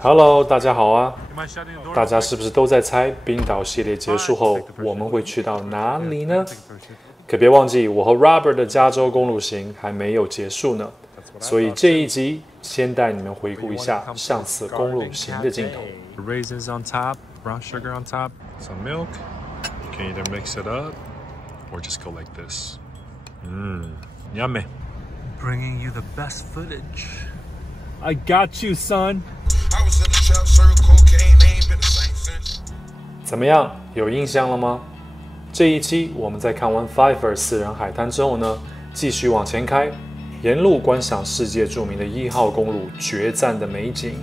Hello， 大家好啊！大家是不是都在猜冰岛系列结束后我们会去到哪里呢？可别忘记，我和 Robert 的加州公路行还没有结束呢，所以这一集先带你们回顾一下上次公路行的镜头。Raisins on top, brown sugar on top, some milk. You can either mix it up or just go like this. Yummy. Bringing you the best footage. I got you, son. 怎么样，有印象了吗？这一期我们在看完 Pfeiffer 4人海滩之后呢，继续往前开，沿路观赏世界著名的1号公路决战的美景，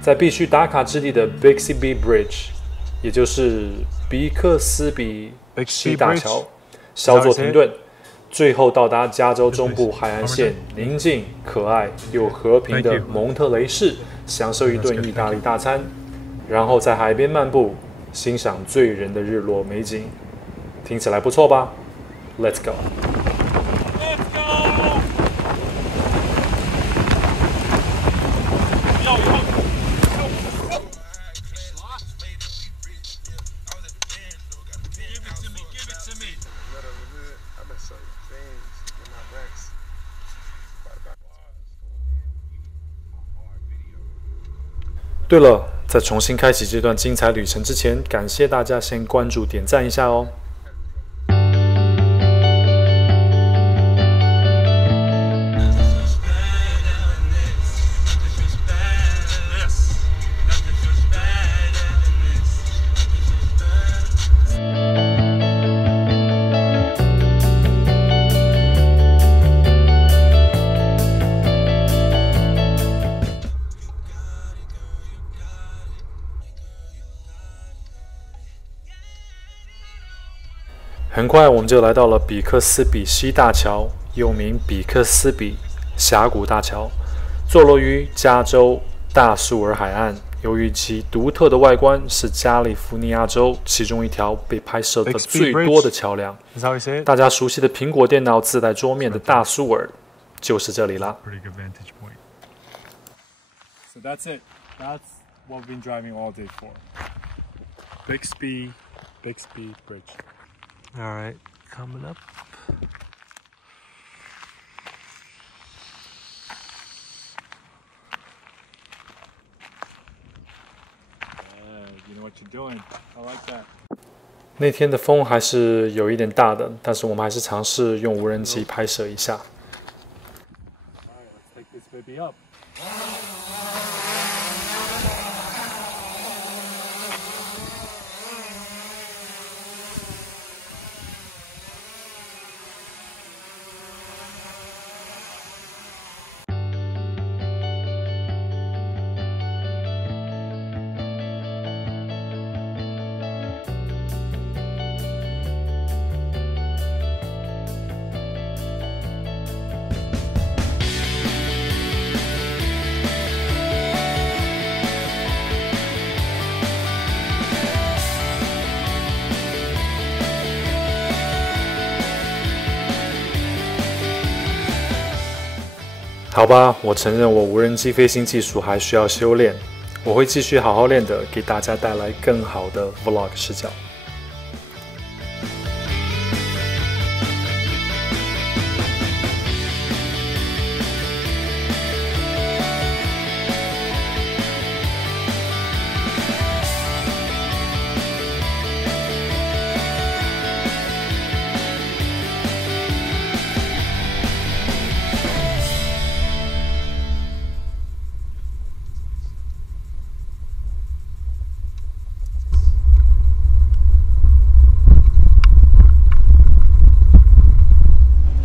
在必须打卡之地的 Big Sur Bridge， 也就是比克斯比西大桥，稍作停顿，最后到达加州中部海岸线宁静、可爱又和平的蒙特雷市，享受一顿意大利大餐，然后在海边漫步，欣赏醉人的日落美景。听起来不错吧 ？Let's go！ 对了，在重新开启这段精彩旅程之前，感谢大家先关注、点赞一下哦。很快我们就来到了比克斯比西大桥，又名比克斯比峡谷大桥，坐落于加州大苏尔海岸。由于其独特的外观，是加利福尼亚州其中一条被拍摄的最多的桥梁。大家熟悉的苹果电脑自带桌面的大苏尔，就是这里啦。So that's it. That's what we've been driving all day for. Big Sur Bridge.All right, coming up. You know what you're doing. I like that. 那天的风还是有一点大的，但是我们还是尝试用无人机拍摄一下。All right, let's take this baby up.好吧，我承认我无人机飞行技术还需要修炼，我会继续好好练的，给大家带来更好的 vlog 视角。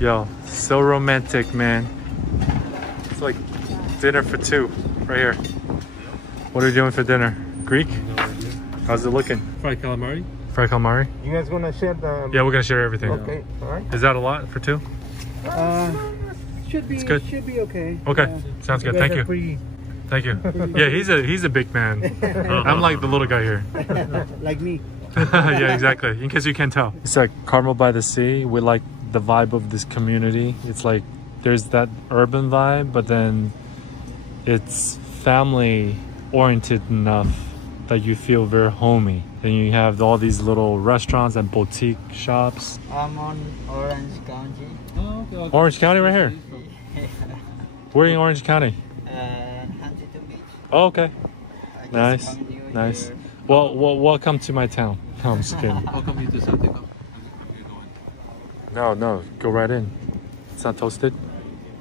Yo, so romantic, man. It's like dinner for two, right here. What are you doing for dinner? Greek? How's it looking? Fried calamari. Fried calamari? You guys want to share the... Yeah, we're going to share everything. Okay, all right. Is that a lot for two? Should be. It's good. Should be okay. Okay, sounds good. Thank you. Pretty... Thank you. Yeah, he's a big man. I'm like the little guy here. Like me. Yeah, exactly. In case you can't tell. It's like Carmel by the Sea. We like the vibe of this community. It's like there's that urban vibe, but then it's family-oriented enough that you feel very homey. Then you have all these little restaurants and boutique shops. I'm on Orange County. Oh, okay. Orange County right here. We're in Orange County. Huntington Beach. Oh, okay. I just Nice, come new nice. here. Well, welcome to my town. No, I'm just kidding. How come you do something? How come you're going? No, go right in. It's not toasted.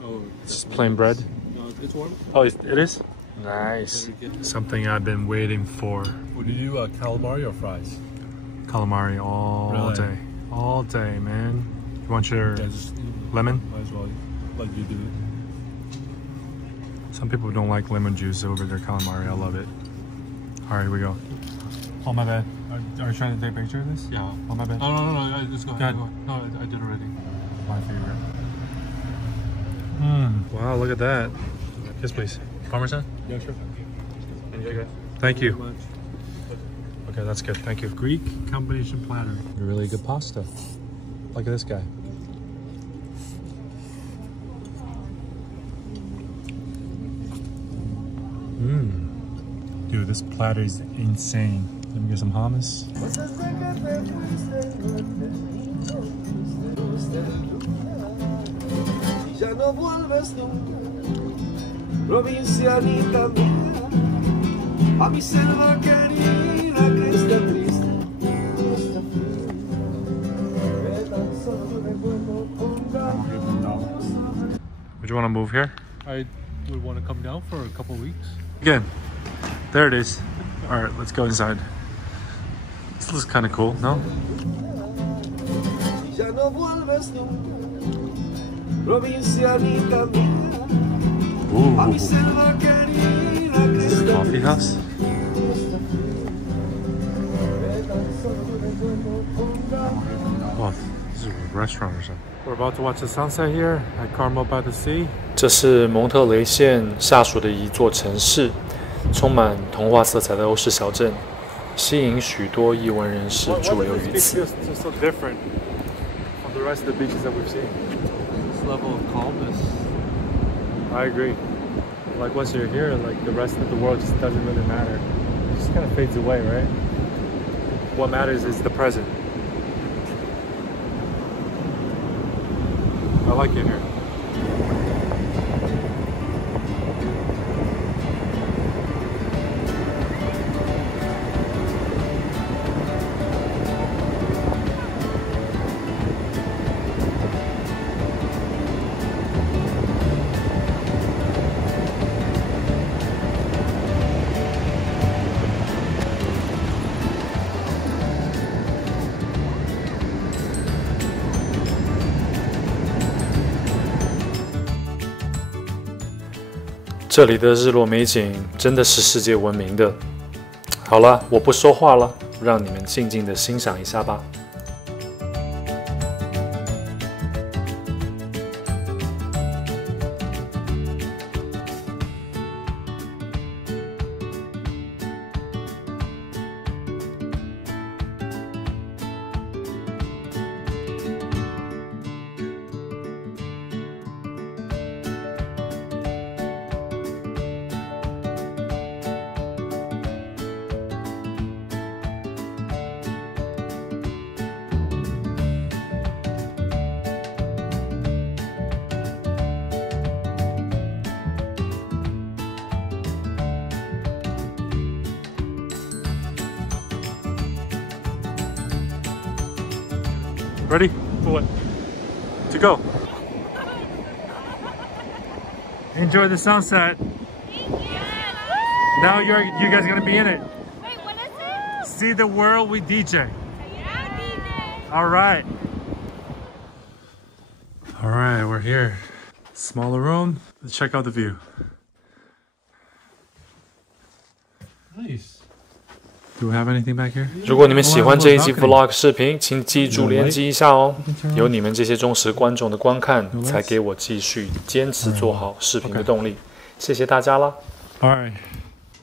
Oh, It's just plain bread. no, it's warm. Oh, it is? Nice. Something I've been waiting for. Would you do calamari or fries? Calamari all Really? day. All day, man. You want your Yeah, just lemon? might as well, like you do it. Some people don't like lemon juice over their calamari. I love it. All right, here we go. Oh, my bad. Are you trying to take a picture of this? Yeah. Oh, my bad. No, just go ahead. Go ahead. No, I did already. My favorite. Wow, look at that. Yes, please. Parmesan? Yeah, sure. Okay. Thank you. Much. Okay, that's good. Thank you. Greek combination platter. Really good pasta. Look at this guy. Dude, this platter is insane. Let me get some hummus. Would you want to move here? I would want to come down for a couple weeks. Again, there it is. All right, let's go inside. This looks kind of cool, no? Ooh. Is this a coffee house? Oh, this is a restaurant or something. We're about to watch the sunset here at Carmel by the Sea. 这是蒙特雷县下属的一座城市，充满童话色彩的欧式小镇，吸引许多艺文人士驻留于此。Just so different from the rest of the beaches that we've seen. This level of calmness. I agree. Like once you're here, like the rest of the world just doesn't really matter. It just kind of fades away, right? What matters is the present. I like it here.这里的日落美景真的是世界闻名的。好了，我不说话了，让你们静静的欣赏一下吧。Ready? For what? To go. Enjoy the sunset. Now you guys are gonna be in it. Wait, what is it? See the world with DJ. Yeah, DJ. All right. All right, we're here. Smaller room. Let's check out the view. Nice. Do we have anything back here? 如果你们喜欢这一期 vlog 视频，请记住连击一下哦。有你们这些忠实观众的观看，才给我继续坚持做好视频的动力。谢谢大家啦。All right.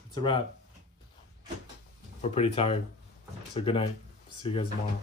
It's a wrap. We're pretty tired. So good night. See you guys tomorrow.